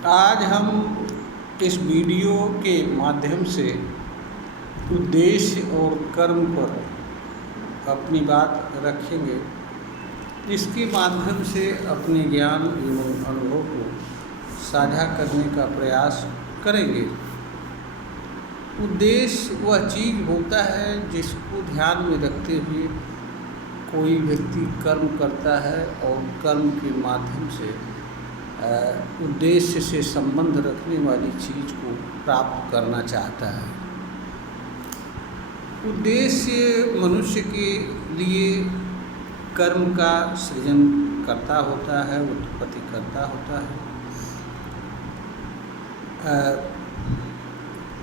आज हम इस वीडियो के माध्यम से उद्देश्य और कर्म पर अपनी बात रखेंगे। इसके माध्यम से अपने ज्ञान एवं अनुभव को साझा करने का प्रयास करेंगे। उद्देश्य वह चीज़ होता है जिसको ध्यान में रखते हुए कोई व्यक्ति कर्म करता है और कर्म के माध्यम से उद्देश्य से संबंध रखने वाली चीज़ को प्राप्त करना चाहता है। उद्देश्य मनुष्य के लिए कर्म का सृजन करता होता है, उत्पत्ति करता होता है।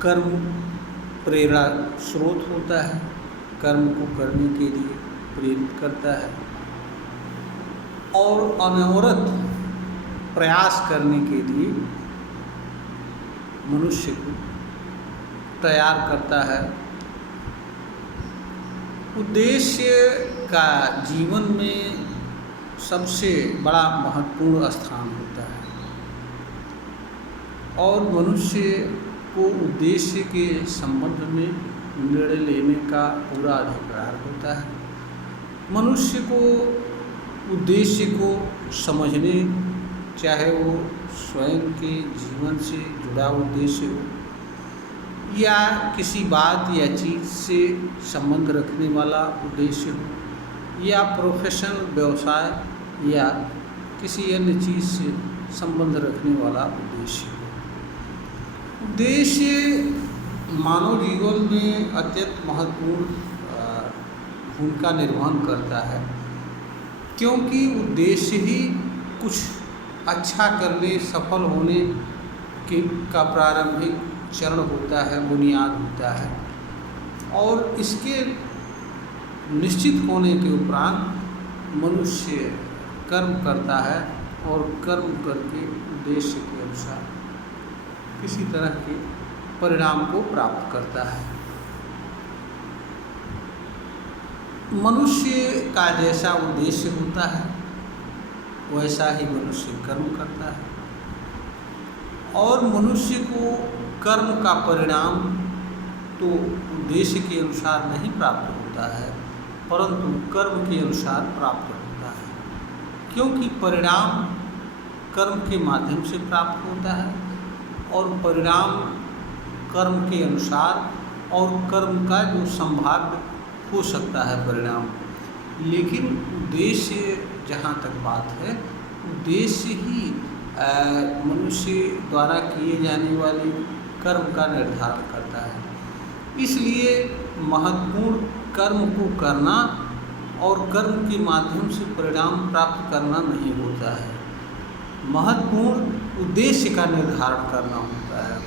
कर्म प्रेरणा स्रोत होता है, कर्म को करने के लिए प्रेरित करता है और अनवरत प्रयास करने के लिए मनुष्य को तैयार करता है। उद्देश्य का जीवन में सबसे बड़ा महत्वपूर्ण स्थान होता है और मनुष्य को उद्देश्य के संबंध में निर्णय लेने का पूरा अधिकार होता है। मनुष्य को उद्देश्य को समझने, चाहे वो स्वयं के जीवन से जुड़ा उद्देश्य हो या किसी बात या चीज़ से संबंध रखने वाला उद्देश्य हो या प्रोफेशन, व्यवसाय या किसी अन्य चीज़ से संबंध रखने वाला उद्देश्य हो। उद्देश्य मानव जीवन में अत्यंत महत्वपूर्ण भूमिका निर्वहन करता है, क्योंकि उद्देश्य ही कुछ अच्छा करने, सफल होने का प्रारंभिक चरण होता है, बुनियाद होता है। और इसके निश्चित होने के उपरांत मनुष्य कर्म करता है और कर्म करके उद्देश्य के अनुसार किसी तरह के परिणाम को प्राप्त करता है। मनुष्य का जैसा उद्देश्य होता है वैसा ही मनुष्य कर्म करता है और मनुष्य को कर्म का परिणाम तो उद्देश्य के अनुसार नहीं प्राप्त होता है, परंतु कर्म के अनुसार प्राप्त होता है, क्योंकि परिणाम कर्म के माध्यम से प्राप्त होता है और परिणाम कर्म के अनुसार और कर्म का जो संभाव्य हो सकता है परिणाम। लेकिन उद्देश्य जहाँ तक बात है, उद्देश्य ही मनुष्य द्वारा किए जाने वाले कर्म का निर्धारण करता है। इसलिए महत्वपूर्ण कर्म को करना और कर्म के माध्यम से परिणाम प्राप्त करना नहीं होता है। महत्वपूर्ण उद्देश्य का निर्धारण करना होता है,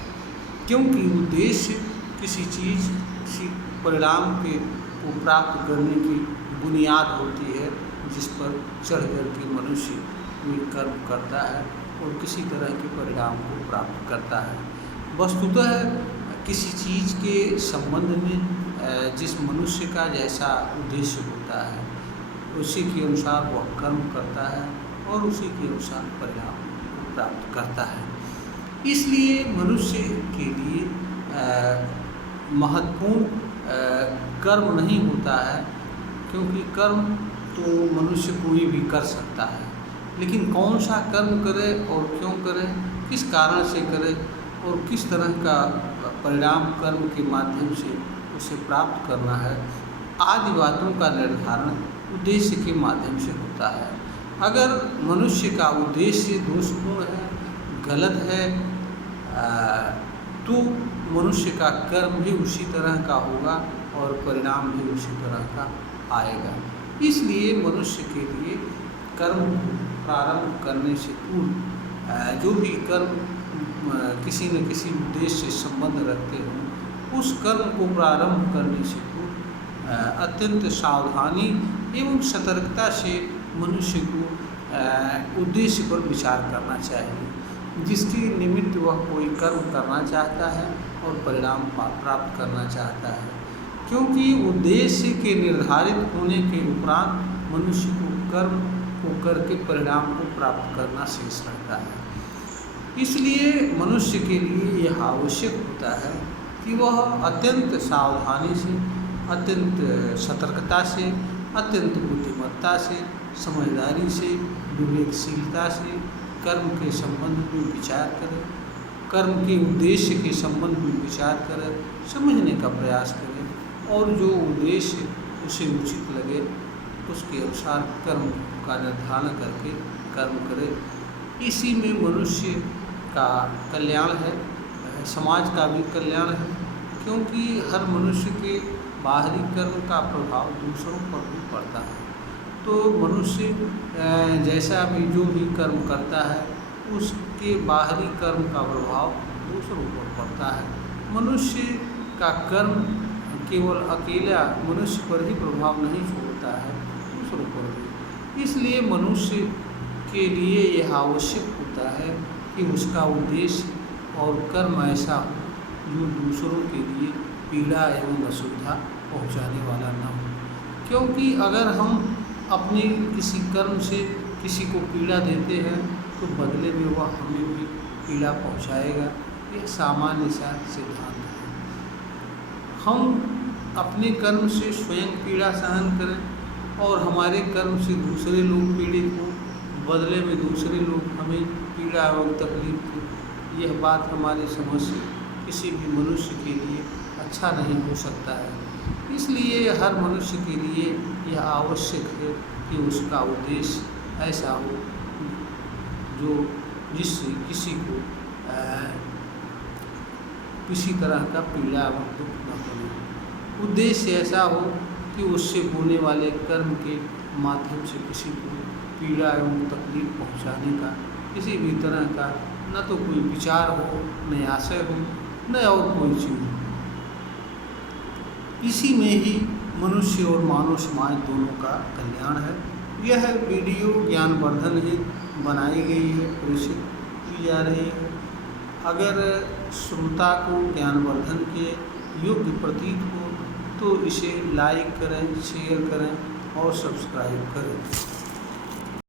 क्योंकि उद्देश्य किसी चीज़, किसी परिणाम के को प्राप्त करने की बुनियाद होती है, जिस पर चढ़ कर के मनुष्य कोई कर्म करता है और किसी तरह के परिणाम को प्राप्त करता है। वस्तुतः किसी चीज़ के संबंध में जिस मनुष्य का जैसा उद्देश्य होता है उसी के अनुसार वह कर्म करता है और उसी के अनुसार परिणाम को प्राप्त करता है। इसलिए मनुष्य के लिए महत्वपूर्ण कर्म नहीं होता है, क्योंकि कर्म तो मनुष्य कोई भी कर सकता है, लेकिन कौन सा कर्म करे और क्यों करे, किस कारण से करे और किस तरह का परिणाम कर्म के माध्यम से उसे प्राप्त करना है, आदि बातों का निर्धारण उद्देश्य के माध्यम से होता है। अगर मनुष्य का उद्देश्य दोषपूर्ण है, गलत है, तो मनुष्य का कर्म भी उसी तरह का होगा और परिणाम भी उसी तरह का आएगा। इसलिए मनुष्य के लिए कर्म प्रारंभ करने से पूर्व जो भी कर्म किसी न किसी उद्देश्य से संबंध रखते हों, उस कर्म को प्रारंभ करने से पूर्व अत्यंत सावधानी एवं सतर्कता से मनुष्य को उद्देश्य पर विचार करना चाहिए, जिसके निमित्त वह कोई कर्म करना चाहता है और परिणाम प्राप्त करना चाहता है। क्योंकि उद्देश्य के निर्धारित होने के उपरांत मनुष्य को कर्म को करके परिणाम को प्राप्त करना शेष रहता है। इसलिए मनुष्य के लिए यह आवश्यक होता है कि वह अत्यंत सावधानी से, अत्यंत सतर्कता से, अत्यंत बुद्धिमत्ता से, समझदारी से, विवेकशीलता से कर्म के संबंध में विचार करे, कर्म के उद्देश्य के संबंध में विचार करे, समझने का प्रयास करे और जो उद्देश्य उसे उचित लगे उसके अनुसार कर्म का निर्धारण करके कर्म करे। इसी में मनुष्य का कल्याण है, समाज का भी कल्याण है, क्योंकि हर मनुष्य के बाहरी कर्म का प्रभाव दूसरों पर भी पड़ता है। तो मनुष्य जैसा भी जो भी कर्म करता है उसके बाहरी कर्म का प्रभाव दूसरों पर पड़ता है। मनुष्य का कर्म केवल अकेला मनुष्य पर ही प्रभाव नहीं छोड़ता है, दूसरों पर भी। इसलिए मनुष्य के लिए यह आवश्यक होता है कि उसका उद्देश्य और कर्म ऐसा हो जो दूसरों के लिए पीड़ा एवं असुविधा पहुंचाने वाला न हो। क्योंकि अगर हम अपने किसी कर्म से किसी को पीड़ा देते हैं तो बदले में वह हमें भी पीड़ा पहुंचाएगा। यह सामान्य सा सिद्धांत है। हम अपने कर्म से स्वयं पीड़ा सहन करें और हमारे कर्म से दूसरे लोग पीड़ित हों, बदले में दूसरे लोग हमें पीड़ा एवं तकलीफ दें, यह बात हमारे समझ से किसी भी मनुष्य के लिए अच्छा नहीं हो सकता है। इसलिए हर मनुष्य के लिए यह आवश्यक है कि उसका उद्देश्य ऐसा हो जो जिससे किसी को किसी तरह का पीड़ा एवं दुख न पड़े। उद्देश्य ऐसा हो कि उससे होने वाले कर्म के माध्यम से किसी को पीड़ा एवं तकलीफ पहुंचाने का किसी भी तरह का न तो कोई विचार हो, न आशय हो, न और कोई चीज़ हो। इसी में ही मनुष्य और मानव समाज दोनों का कल्याण है। यह वीडियो ज्ञानवर्धन ही बनाई गई है, प्रेषित की जा रही है। अगर श्रोता को ज्ञानवर्धन के योग्य प्रतीत हो तो इसे लाइक करें, शेयर करें और सब्सक्राइब करें।